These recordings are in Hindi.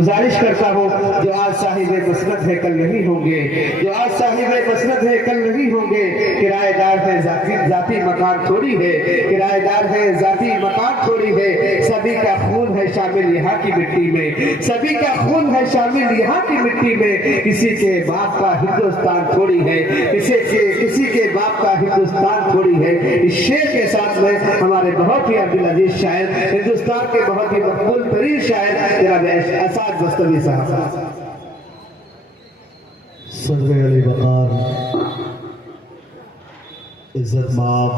गुजारिश करता हूँ जो आज साहिब मसनद है कल नहीं होंगे, जो आज साहिब मसनद है कल नहीं होंगे। किराएदार है जाती मकान थोड़ी है, किराएदार है जाती मकान थोड़ी है। सभी का खून है शामिल यहाँ की मिट्टी में, सभी का खून है शामिल यहाँ की मिट्टी में। किसी के बाप का हिंदुस्तान थोड़ी है, किसी के बाप का हिंदुस्तान थोड़ी है। इस शेर के साथ में हमारे बहुत ही अब्दुल अजीज शायर, हिंदुस्तान के बहुत ही मकबूल तरीन शायर जनाब असाद दस्तवी साहब। सदर अली वकार, इज्जत माब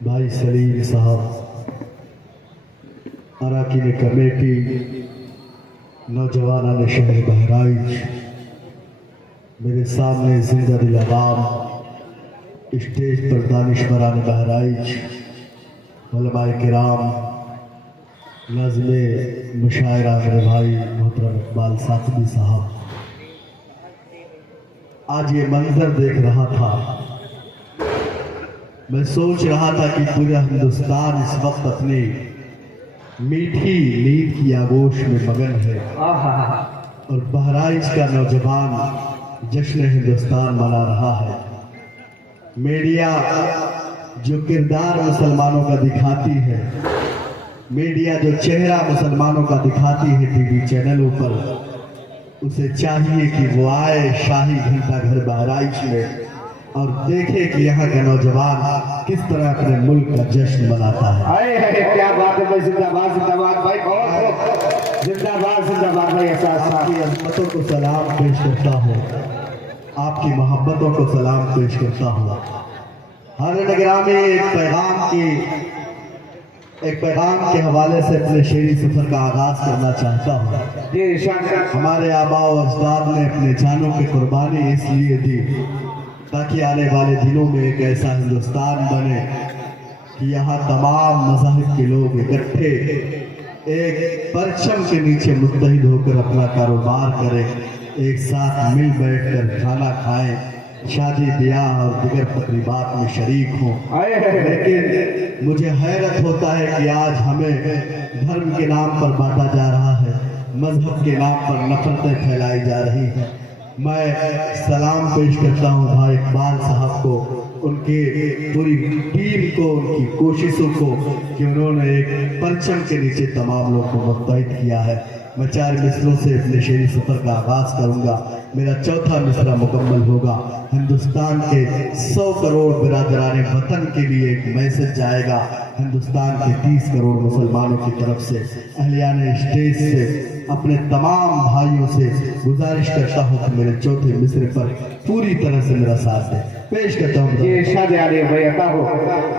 भाई सलीम साहब, अरकान कमेटी, नौजवान शहर बहराइच, मेरे सामने जिंदा दिल अवाम, स्टेज पर दानिशवरान बहराइच, उलमाए किराम, नाज़िमे मुशायरा मेरे भाई मोहतरम इकबाल साकबी साहब। आज ये मंजर देख रहा था, मैं सोच रहा था कि पूरा हिंदुस्तान इस वक्त अपनी मीठी नींद की आगोश में मगन है और बहराइच का नौजवान जश्न हिंदुस्तान मना रहा है। मीडिया जो किरदार मुसलमानों का दिखाती है, मीडिया जो चेहरा मुसलमानों का दिखाती है टीवी चैनलों पर, उसे चाहिए कि वो आए शाही घंटा घर बहराइच में और देखे कि यहाँ का नौजवान किस तरह अपने मुल्क का जश्न मनाता है। अरे क्या बात है भाई, जिंदाबाद जिंदाबाद भाई, बहुत जिंदाबाद जिंदाबाद भाई। आपकी अजमतों को सलाम पेश करता हूँ, आपकी मोहब्बतों को सलाम पेश करता हूँ। हर नगरा में एक पैगाम के हवाले से अपने शेरी सफर का आगाज करना चाहता हूँ। हमारे आबा और अजदाद ने अपने जानों की कुर्बानी इसलिए दी ताकि आने वाले दिनों में एक ऐसा हिंदुस्तान बने कि यहाँ तमाम मज़ाहिब के लोग इकट्ठे एक परचम के नीचे मुत्तहिद होकर अपना कारोबार करें, एक साथ मिल बैठकर खाना खाएं, शादी ब्याह और दिगर तकरीबात में शरीक हों। लेकिन मुझे हैरत होता है कि आज हमें धर्म के नाम पर बांटा जा रहा है, मजहब के नाम पर नफरतें फैलाई जा रही हैं। मैं सलाम पेश करता हूँ भाई इकबाल साहब को, उनके पूरी टीम को, उनकी कोशिशों को कि उन्होंने एक परचम के नीचे तमाम लोगों को मुत्तहिद किया है। मैं 4 मिसरों से अपने शेरी सफर का आगाज करूंगा। मेरा चौथा मिसरा मुकम्मल होगा। हिंदुस्तान के 100 करोड़ बिरादरान वतन के लिए एक मैसेज जाएगा, हिंदुस्तान के 30 करोड़ मुसलमानों की तरफ से। अहलियान स्टेज से अपने तमाम भाइयों से गुजारिश करता हूँ कि मेरे चौथे मिसरे पर पूरी तरह से मेरा साथ दे। पेश करता हूँ ये इरशाद आले भाई अता हो।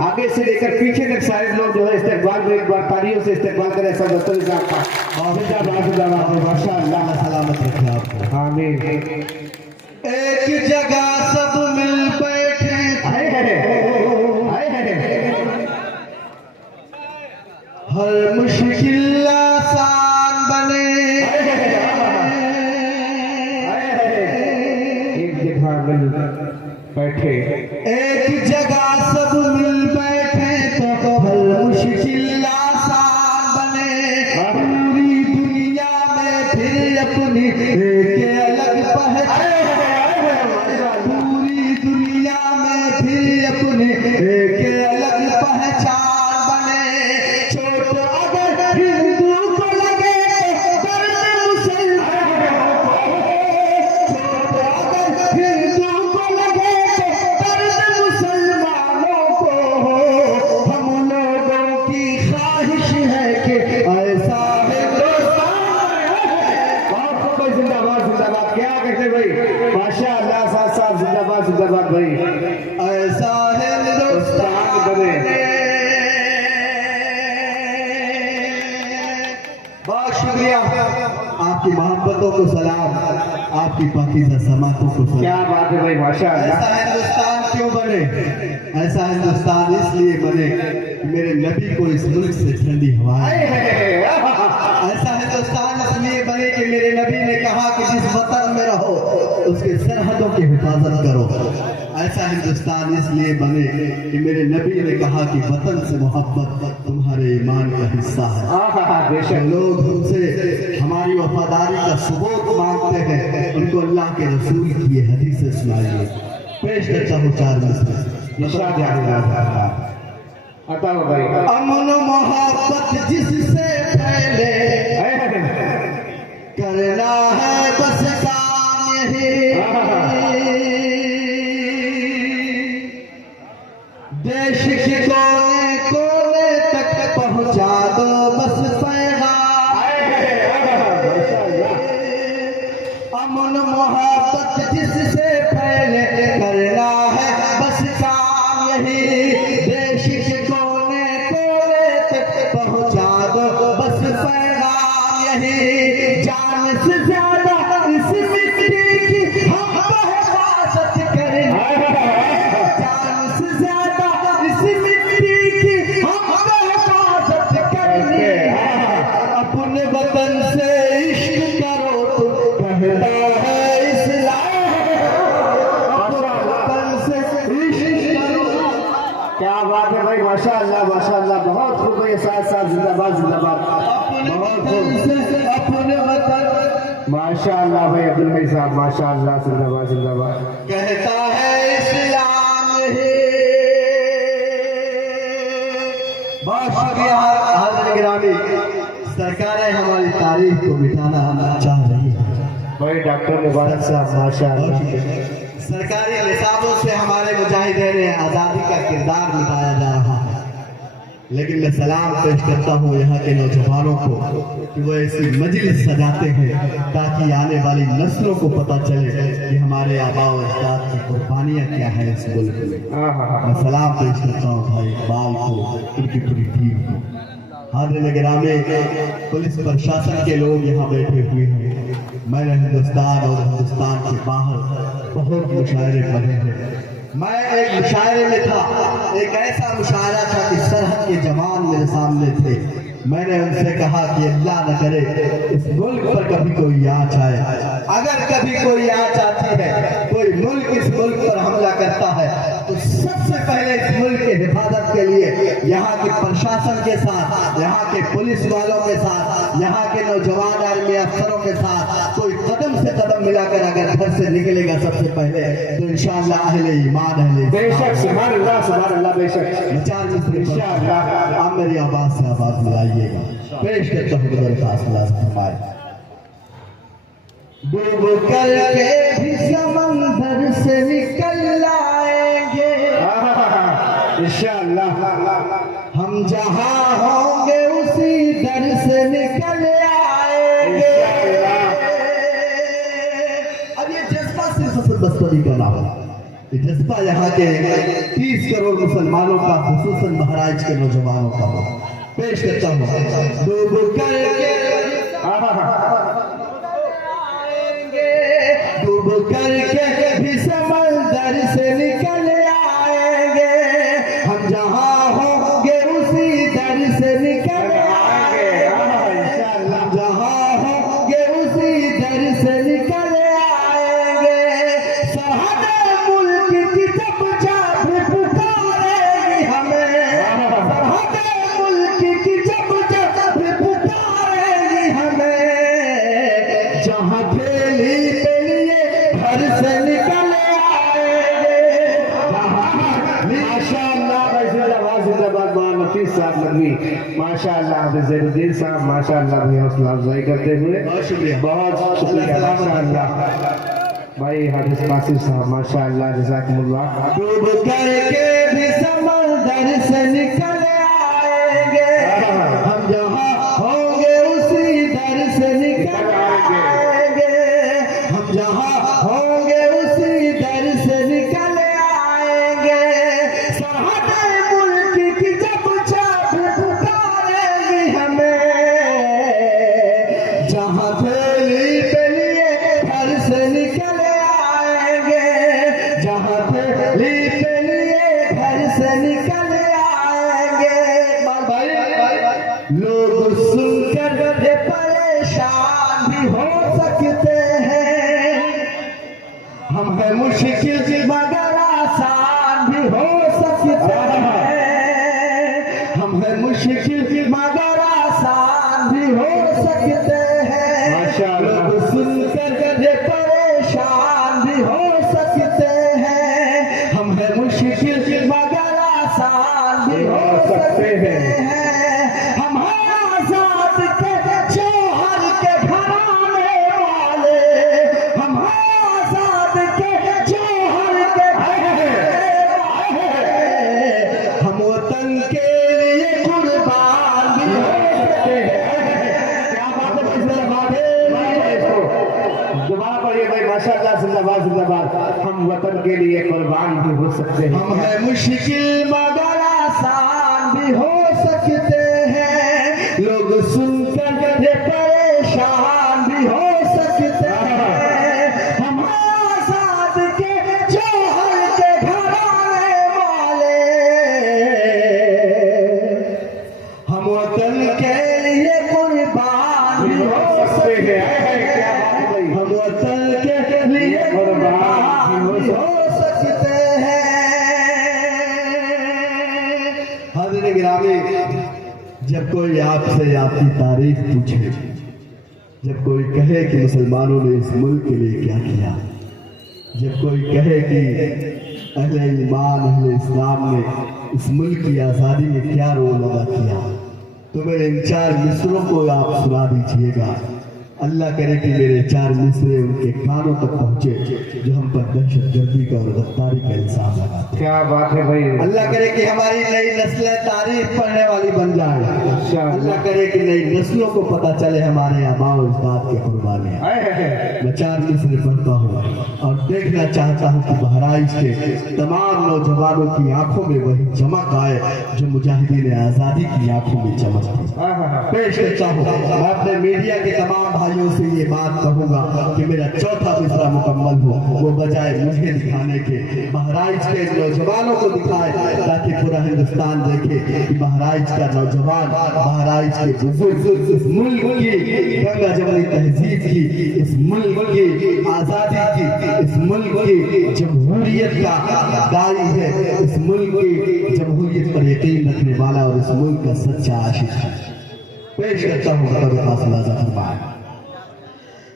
आगे से लेकर पीछे तक सारे लोग जो है इस्तेकबाल में एक बार तालियों से इस्तेकबाल करें। ऐसा दस्तवी साहब का माशाअल्लाह, सलामत रखे आपको। आमीन। एक जगह सब मिल बैठे, हर मुश्किल आसान बने, एक जगह मिल बैठे, एक जगह सब मिल बैठे तो हर मुश्किल आसान बने। पूरी दुनिया में फिर अपनी एक अलग पहचान, पूरी दुनिया में फिर अपनी एक अलग पहचान बने। छोट अगर हिंदू को लगे तो दर्द मुसलमान, छोट अगर हिंदू को लगे तो दर्द मुसलमानों को। हम लोगों की ख्वाहिश है कि ऐसा जिंदाबाद जिंदाबाद। क्या कहते भाई, माशाअल्लाह, साथ साथ जिंदाबाद जिंदाबाद भाई। ऐसा हिंदुस्तान बने। बहुत शुक्रिया, आपकी मोहब्बतों को सलाम, आपकी पाकीज़ा समातों को सलाम। क्या बात है भाई, माशाअल्लाह। ऐसा हिंदुस्तान क्यों बने? ऐसा हिंदुस्तान इसलिए बने कि मेरे नबी को इस मुल्क से ठंडी हवाएं। ऐसा हिंदुस्तान इसलिए बने कि मेरे नबी ने कहा कि जिस वतन में रहो उसके सरहदों की हिफाजत करो। ऐसा हिंदुस्तान इसलिए बने कि मेरे नबी ने कहा कि वतन से मोहब्बत तुम्हारे ईमान का हिस्सा है। जो लोग हमसे हमारी वफादारी का सबूत मांगते हैं उनको अल्लाह के रसूल की ये हदीसें सुनाइए। पेश करता हूँ 4 मिसरे। अमन मोहब्बत जिससे फैले करना है बस काम यही, देश के कोने कोने तक पहुंचा दो बस पैगाम। अमन मोहब्बत जिससे फैले करना है बस काम यही, देश के कोने कोने तक पहुंचा दो बस पैगाम यही। जान से ज्यादा इस मिट्टी की हम हिफाजत करें, जान से ज्यादा इस मिट्टी की हम हिफाजत करेंगे। अपने वतन से इश्क करो तो कहता है इस्लाम, अपने वतन से इश्क करो। क्या बात है भाई, माशाअल्लाह माशाअल्लाह, बहुत खूब है। साथ साथ जिंदाबाद जिंदाबाद, बहुत खूब, अपने वतन माशाअल्लाह भाई अब्दुल भाई साहब, माशाअल्लाह, जिंदाबाद जिंदाबाद। कहता है इस्लाम है। बहुत शुक्रिया हाज़िर गिरामी, सरकारें हमारी तारीख को मिटाना चाह रही है। भाई डॉक्टर मुबारक साहब, माशाअल्लाह। सरकारी निसाबों से हमारे मुजाहिदीन आज़ादी का किरदार मिटाया जा रहा है, लेकिन मैं सलाम पेश करता हूँ यहाँ के नौजवानों को कि वो ऐसी मजलिस सजाते हैं ताकि आने वाली नस्लों को पता चले कि हमारे आबा और अजदाद की कुर्बानियाँ क्या है इस मुल्क में। मैं सलाम पेश करता हूँ भाई इकबाल को, उनकी पूरी टीम को। हाज़िर गिरामी, पुलिस प्रशासन के लोग यहाँ बैठे हुए हैं। मैंने हिंदुस्तान और हिंदुस्तान के बाहर बहुत मुशायरे पढ़े हैं। मैं एक मुशायरे में था, एक ऐसा मुशायरा था कि सरहद के जवान मेरे सामने थे। मैंने उनसे कहा कि अल्लाह न करे इस मुल्क पर कभी कोई आँच आए, अगर कभी कोई आँच आती है, कोई मुल्क इस मुल्क पर हमला करता है, तो सबसे पहले इस मुल्क की हिफाजत के लिए यहाँ के प्रशासन के साथ, यहाँ के पुलिस वालों के साथ, यहाँ के नौजवान आर्मी अफसरों के साथ कोई कदम से कदम मिलाकर अगर घर से निकलेगा सबसे पहले तो इंशाअल्लाह अहले ईमान अहले बेशक, सुभान अल्लाह सुभान अल्लाह, बेशक। 4 मिसरे इंशाअल्लाह आप मेरी आवाज से आवाज मिलाइएगा। पेश करता हूँ गुज़र फरमाए। डूब करके भी समंदर से निकल आएंगे इंशाअल्लाह, हम जहाँ होंगे उसी दर से निकल आएंगे। अब ये जज्बा सिर्फ बस्तरी का नाम है, ये जज्बा यहाँ के 30 करोड़ मुसलमानों का, खुसूसन बहराइच के नौजवानों का हो। पेश करता हूँ। डूब करके डूब करके भी समंदर से निकल आएंगे, हम जहाँ होंगे उसी दर से निकल आएंगे। हम जहाँ होंगे उसी दर से निकल आएंगे। सरहद मुल्क की जब चाह पुकारेगी हमें, सरहद मुल्क की जब चाह पुकारेगी हमें, जहाँ थैली पे लिए घर से निकल आएंगे। माशाअल्लाह भाई, जिंदाबाद जिंदाबाद। नफीस साहब नकवी, माशाअल्लाह। ज़ैनुद्दीन साहब, माशाअल्लाह भी हौसला अफजाई करते हुए, बहुत शुक्रिया, बहुत शुक्रिया, माशाअल्लाह। भाई हाफिज कासिम साहब, माशाअल्लाह, जज़ाकुमुल्लाह। डूब करके भी समंदर से निकल आएंगे, हम जहाँ होंगे उसी दर से निकल आएंगे। हम जहाँ होंगे उसी दर से निकल आएंगे। सरहद मुल्क की जब चाह पुकारेगी हमें, जहाँ थैली पे लिए घर से निकल आएंगे, जहाँ थैली पे लिए घर से निकल आएंगे। लोग सुनकर ये परेशान भी हो सकते हैं, हम है मुश्किल मगर मुश्किल मगर आसान भी हो सकते हैं। माशाअल्लाह। लोग सुनकर ये परेशान भी हो सकते हैं। हम है मुश्किल मगर आसान भी हो सकते हैं। हम हैं आजाद के जौहर के घराने वाले। हम हैं आजाद के जौहर के घराने वाले। हम वतन के लिए कुर्बान भी हो सकते हैं। क्या बात है दोबारा पढ़िए भाई। माशाअल्लाह, जिंदाबाद जिंदाबाद। हम वतन के लिए कुर्बान भी हो सकते हैं। हम है मुश्किल मगर आसान भी हो सकते हैं। लोग सुनकर ये परेशान भी हो सकते हैं। हम आजाद के जौहर के घराने वाले। हम वतन के लिए कुर्बान भी हो सकते हैं। क्या बात है भाई। हम वतन के लिए कुर्बान भी हो सकते हैं। हाज़िर गिरामी, जब कोई आपसे आपकी तारीफ पूछे, जब कोई कहे कि मुसलमानों ने इस मुल्क के लिए क्या किया, जब कोई कहे कि अहले ईमान अहले इस्लाम ने इस मुल्क की आज़ादी में क्या रोल अदा किया, तो मेरे इन 4 मिसरों को आप सुना दीजिएगा। अल्लाह करे कि मेरे 4 मिसरे उनके कानों तक पहुंचे जो हम पर दहशतगर्दी का और गद्दारी का इल्जाम लगाते हैं। क्या बात है भाई। अल्लाह करे कि हमारी नई नस्लें तारीफ पढ़ने वाली बन जाए। अल्लाह करे कि नई नस्लों को पता चले हमारे आबाओ अजदाद की कुर्बानियां। मैं 4 मिसरे पढ़ता हूँ और देखना चाहता हूँ कि बहराइच के तमाम नौजवानों की आंखों में वही चमक आए जो मुजाहिदीन आज़ादी की आंखों में चमक थी। पेश करता हूँ। मैं अपने मीडिया के तमाम भाइयों से ये बात कहूँगा कि मेरा 4था मिसरा मुकम्मल हो, वो बजाय मुझे दिखाने के बहराइच के नौजवानों को दिखाए, ताकि पूरा हिंदुस्तान देखे कि बहराइच का नौजवान, बहराइच के बुजुर्ग इस मुल्क की गंगा जमनी तहजीब की, इस मुल्क की आज़ादी की, इस मुल्क की जमहूरियत का दाई है, इस मुल्क की जमहूरियत पर यकीन रखने वाला और इस मुल्क का सच्चा आशिक है। पेश करता हूँ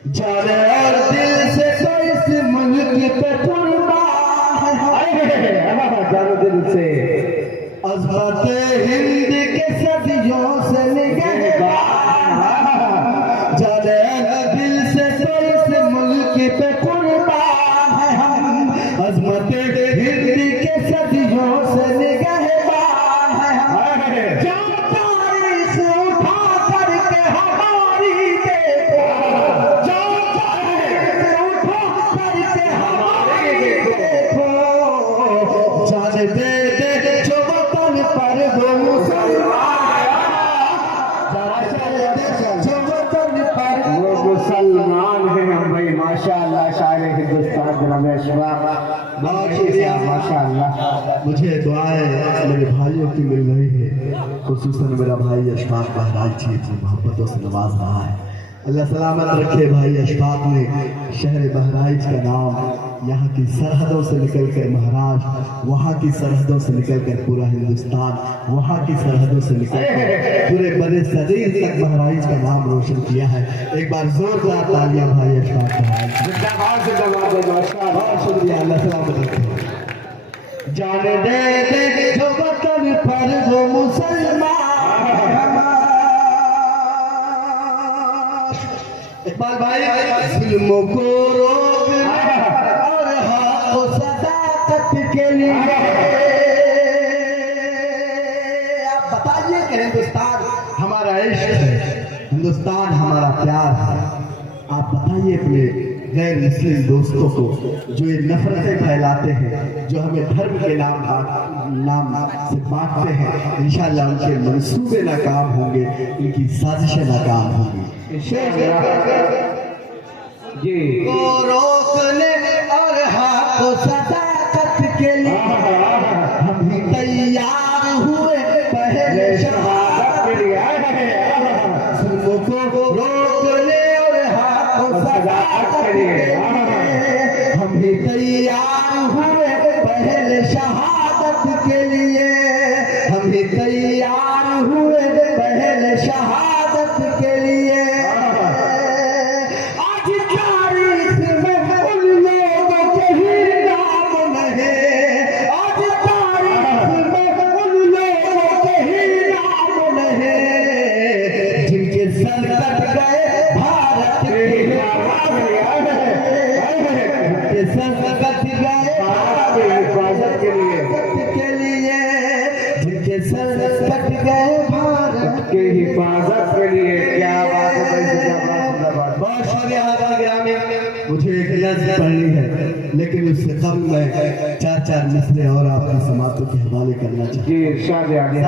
जाने और दिल से तो इस मुल्क पे कुर्बान है। जानो दिल से अज़मत हिंद के सदियों से निगहबान। जाने और दिल से तो इस मुल्क पे कुर्बान है हम। अज़मत हिंद के सदियों से निगहबान है हम। जो तारीख उठा करके हमारी देखो, जो तारीख उठा करके हमारी देखो, जान दे दे जो वतन पर वो मुसलमान, जो वतन पर वो मुसलमान है हम भाई। माशाअल्लाह, शायर हिंदुस्तान जनाब अशरफ, माशाअल्लाह। मुझे दुआएं मेरे भाइयों की मिल रही है, खुसूसन मेरा भाई अशफाक बहराइच जी मोहब्बतों से नवाज रहा है। अल्लाह सलामत रखे भाई अशफाक ने शहर बहराइच का नाम यहाँ की सरहदों से निकलकर महाराष्ट्र, वहाँ की सरहदों से निकलकर पूरा हिंदुस्तान, वहाँ की सरहदों से निकलकर पूरे बड़े सदीर तक बहराइच का नाम रोशन किया है। एक बार जोरदार तालियां भाई अशफाक बहराइच। बहुत शुक्रिया। अल्लाह सलामत रखे। जान दे दे जो वतन पर वो मुसलमान। इकबाल भाई, जुल्मों को रोकने और हक को सदाकत के लिए आप बताइए कि हिंदुस्तान हमारा इश्क है, हिंदुस्तान हमारा प्यार है। आप बताइए अपने गैर मुस्लिम दोस्तों को जो ये नफरतें फैलाते हैं, जो हमें धर्म के नाम से बांटते हैं, इंशाअल्लाह उनके मंसूबे नाकाम होंगे, इनकी साजिशें नाकाम होंगी। जी को रोकने और हक को सदाकत के लिए हम ही तैयार हुए पहले शहादत के लिए। जुल्मों को रोकने और हक को सदाकत के लिए हम ही तैयार हुए पहले शहादत के लिए। हम ही तैयार हुए मेरी हिफाजत के लिए। क्या बात है भाई, जिंदाबाद जिंदाबाद। बहुत शुक्रिया ग्रामी। मुझे एक नज़्म पढ़नी है, लेकिन उससे कम मैं 4-4 मिसरे और आपकी समातों के हवाले करना चाहता हूँ। जी इरशाद आगे।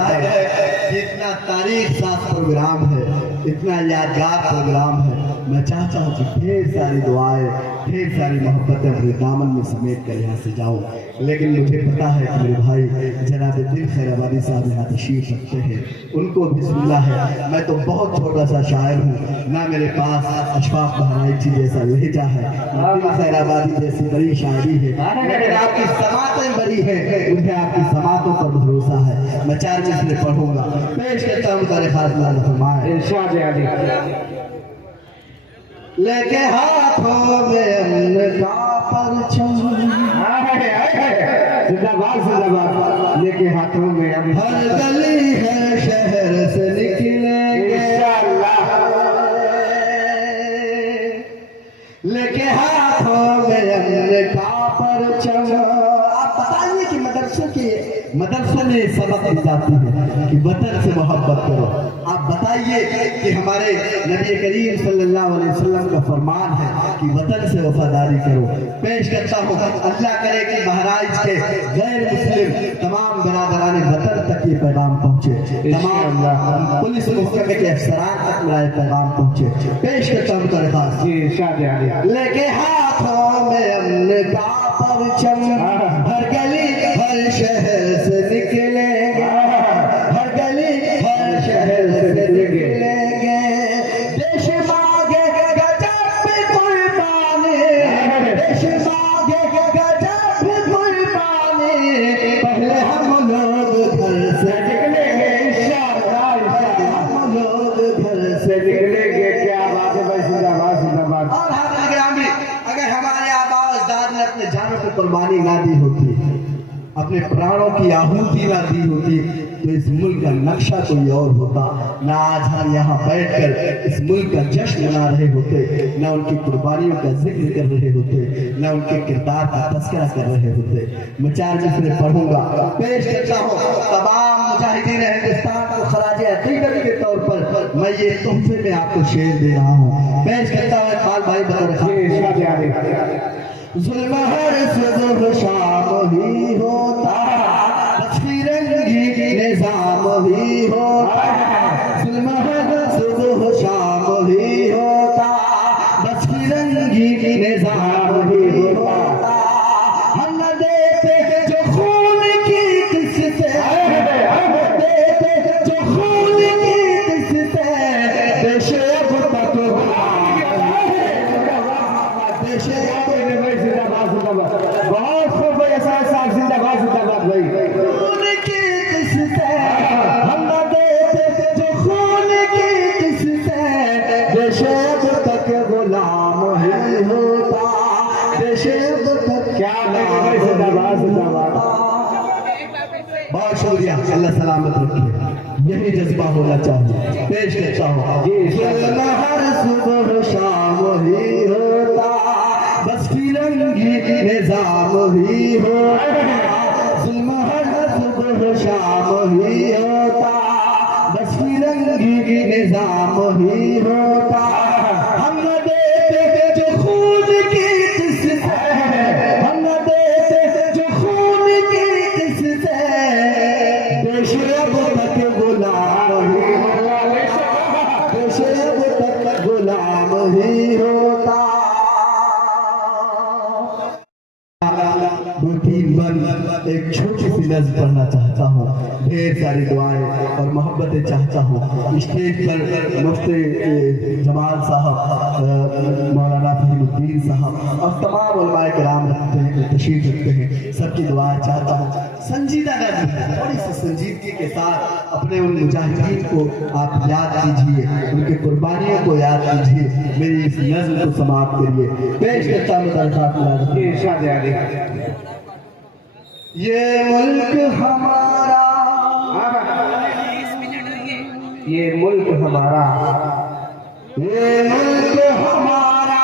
इतना तारीख साथ प्रोग्राम है, इतना यादगार प्रोग्राम है, मैं चाहता हूँ कि ढेर सारी दुआएं, ढेर सारी मोहब्बतें अपने दामन में समेट कर यहाँ से जाऊँ। लेकिन मुझे पता है कि मेरे भाई जनाब दिल खैराबादी साहब यहाँ तशरीफ रखते हैं, उनको बिस्मिल्लाह है। मैं तो बहुत छोटा सा शायर हूँ, ना मेरे पास अशफाक बहराइची जैसा लहजा है, ना दिल खैराबादी जैसी बड़ी शायरी है, लेकिन आपकी समातें बड़ी है, मुझे आपकी समातों पर भरोसा है। मैं 4 मिसरे पढ़ूंगा, पेश करता हूँ तारे खास लाल फरमाए। इरशाद आगे। लेके हाथों में अन्न का परचम, जिंदाबाद जिंदाबाद। लेके हाथों में अभी हर गली है शहर से निकलेंगे इंशाअल्लाह। लेके हाथों में अन्न का परचम। आप बताइए कि मदरसों में सबक दी जाती है कि वतन से मोहब्बत करो। आप बताइए कि हमारे नबी करीम सल्लल्लाहु अलैहि वसल्लम का फरमान है कि वतन से वफादारी करो। पेश करता हूँ, अल्लाह करे कि बहराइच के गैर मुस्लिम तमाम बरादरान वतन तक ये पैगाम पहुँचे, तमाम पुलिस महकमे के अफसरान तक मेरा ये पैगाम पहुँचे। पेश करता हूँ तेरे पास। जी इरशाद आगे। लेके हाथों में अमन का परचम, हर गली हर शहर से निकलेंगे, हर गली हर शहर से निकलेंगे। देश मांगे गजब कुर्बानी, देश मांगे गजब कुर्बानी, पहले हम लोग घर से निकलेंगे इंशाअल्लाह, हम लोग घर से निकलेंगे। क्या बात है भाई, जिंदाबाद जिंदाबाद। और हाज़िर गिरामी, अगर हमारे आबा अजदाद ने अपने जानों की कुर्बानी ना दी होती, अपने प्राणों की आहुति ना दी होती, तो इस मुल्क का नक्शा कोई और होता। ना आज हम यहाँ बैठकर इस मुल्क का जश्न मना रहे होते, ना उनकी कुर्बानियों का जिक्र कर रहे होते, ना उनके किरदार का तस्करा कर रहे होते। मैं 4 मिसरे पढ़ूंगा, पेश करता हूँ तमाम मुजाहिदीन हिंदुस्तान को खराज अकीदत के तौर पर मैं ये तोहफे में आपको शेर दे रहा हूँ। पेश करता हूँ इकबाल भाई बतौर जुल्म हर सुबह शाम ही होता, बस फिरंगी निजाम ही होता, जुल्म हर सुबह शाम ही होता, बस फिरंगी निजाम ही होता। हम न देते जो खून की किससे, हम देते जो खून की किससे, देश अब तक बहुत खूब भाई, साहब जिंदाबाद जिंदाबाद भाई। खून की किससे हम न देते जो खून की किससे, देश अब तक गुलाम ही होता, देश अब तक क्या लगे भाई, जिंदाबाद जिंदाबाद। बहुत शुक्रिया, अल्लाह सलामत रखे। यही जज्बा होना चाहिए। पेश करता हूँ जी हर सुबह शाम ही होता, बस फिरंगी निजाम ही होता, जुल्म हर सुबह शाम ही होता, बस फिरंगी निजाम ही होता। हम न देते जो खून की किससे, हम न देते जो खून की किससे, देश अब तक गुलाम ही होता, देश अब तक गुलाम ही होता। 2-3 बंद एक छोटी सी नज़्म पढ़ना चाहता हूँ, ढेर सारी दुआएं और मोहब्बतें चाहता हूँ। स्टेज पर मुफ्ती जमाल साहब, मौलाना फहीमुद्दीन साहब और तमाम उलमाए किराम रखते हैं, तशरीफ रखते हैं, सबकी दुआएं चाहता हूँ। संजीदा नज़्म, थोड़ी सी संजीदगी के साथ अपने उन मुजाहिदीन को आप याद कीजिए, उनकी कुर्बानियों को याद कीजिए, मेरी इस नज़्म को समाप्त करिए। पेश करता हूँ इरशाद आगे। ये मुल्क हमारा, ये मुल्क हमारा, ये मुल्क हमारा,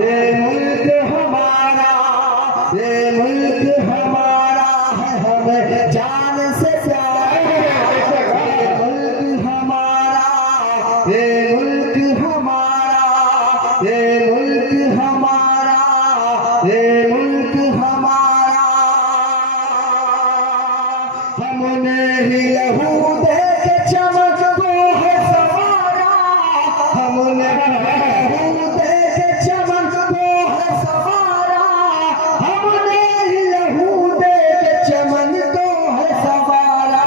ये मुल्क हमारा, ये मुल्क हमारा है, हमें जान से प्यार, ये मुल्क हमारा हमने ही लहू दे के चमक को है सवारा, हमने लहू दे के चमक को है सवारा, हमने ही लहू दे के चमन को है सवारा।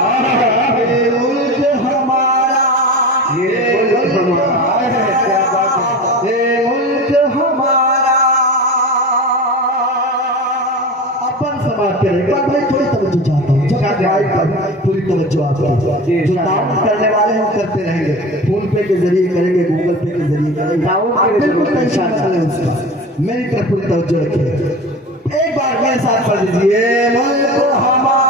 ये मुल्क हमारा, ये मुल्क हमारा, ये मुल्क हमारा। अपन समाज करेगा भाई, थोड़ी तवज्जो चाहता हूँ, पूरी तवज्जो आपकी। जो ताउन करने वाले हम करते रहेंगे, फोन पे के जरिए करेंगे, गूगल पे के जरिए करेंगे, आप बिल्कुल टेंशन न लें उसका, मेरी तरफ पूरी तवज्जो रखिए। एक बार मेरे साथ पढ़ दीजिए, मुल्क हमारा।